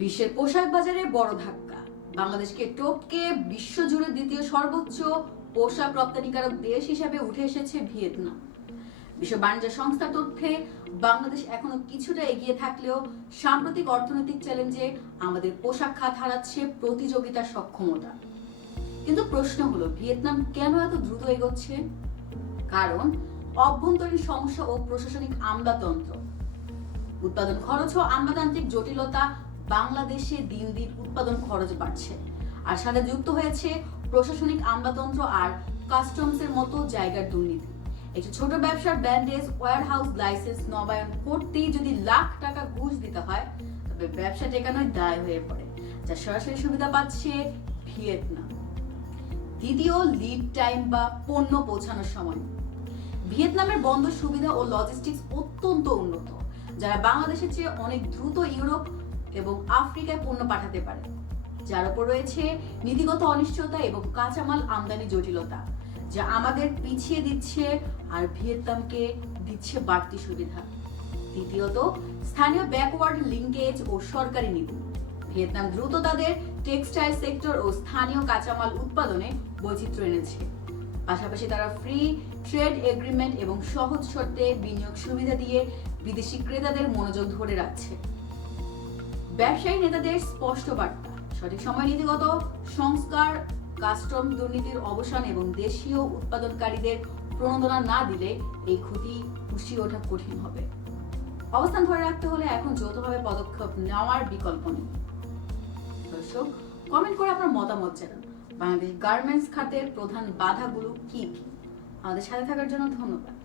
বিশ্বের পোশাক বাজারে বড় ধাক্কা। বাংলাদেশকে টপকে বিশ্বজুড়ে দ্বিতীয় সর্বোচ্চ পোশাক রপ্তানিকারক দেশ হিসেবে উঠে এসেছে ভিয়েতনাম। বিশ্ব বাণিজ্য সংস্থার তথ্যে বাংলাদেশ এখনো কিছুটা এগিয়ে থাকলেও সাম্প্রতিক অর্থনৈতিক চ্যালেঞ্জে আমাদের পোশাক খাত হারাচ্ছে প্রতিযোগিতার সক্ষমতা। কিন্তু প্রশ্ন হলো, ভিয়েতনাম কেন এত দ্রুত এগোচ্ছে? কারণ অভ্যন্তরীণ সমস্যা ও প্রশাসনিক আমলাতন্ত্র। উৎপাদন খরচ ও আমলাতান্ত্রিক জটিলতা। বাংলাদেশে দিন দিন উৎপাদন খরচ বাড়ছে, আর সাথে যুক্ত হয়েছে প্রশাসনিক আমলাতন্ত্র আর কাস্টমসের মতো জায়গার দুর্নীতি। একটি ছোট ব্যবসার ব্যান্ডেজ ওয়্যারহাউস লাইসেন্স নবায়ন করতেই যদি লাখ টাকা ঘুষ দিতে হয়, তবে ব্যবসা টেকানোর দায় হয়ে পড়ে, যা সরাসরি সুবিধা পাচ্ছে ভিয়েতনাম। দ্বিতীয়, লিড টাইম বা পণ্য পৌঁছানোর সময়। ভিয়েতনামের বন্দর সুবিধা ও লজিস্টিক্স অত্যন্ত উন্নত, যারা বাংলাদেশের চেয়ে অনেক দ্রুত ইউরোপ এবং আফ্রিকায় পণ্য পাঠাতে পারে, যার উপর রয়েছে নীতিগত অনিশ্চয়তা এবং কাঁচামাল আমদানি জটিলতা, যা আমাদের পিছিয়ে দিচ্ছে আর ভিয়েতনামকে দিচ্ছে বাড়তি সুবিধা। তৃতীয়ত, স্থানীয় ব্যাকওয়ার্ড লিঙ্কেজ ও সরকারি নীতি। ভিয়েতনাম দ্রুত তাদের টেক্সটাইল সেক্টর ও স্থানীয় কাঁচামাল উৎপাদনে বৈচিত্র্য এনেছে। পাশাপাশি তারা ফ্রি ট্রেড এগ্রিমেন্ট এবং সহজ শর্তে বিনিয়োগ সুবিধা দিয়ে বিদেশি ক্রেতাদের মনোযোগ ধরে রাখছে। ব্যবসায়ী নেতাদের স্পষ্ট বার্তা, সঠিক সময় নীতিগত সংস্কার, কাস্টম দুর্নীতির অবসান এবং দেশীয় উৎপাদনকারীদের প্রণোদনা না দিলে এই ক্ষতি পুষিয়ে ওঠা কঠিন হবে। অবস্থান ধরে রাখতে হলে এখন যৌথভাবে পদক্ষেপ নেওয়ার বিকল্প নেই। দর্শক, কমেন্ট করে আপনার মতামত জানান। বাংলাদেশ গার্মেন্টস খাতের প্রধান বাধাগুলো কি? আমাদের সাথে থাকার জন্য ধন্যবাদ।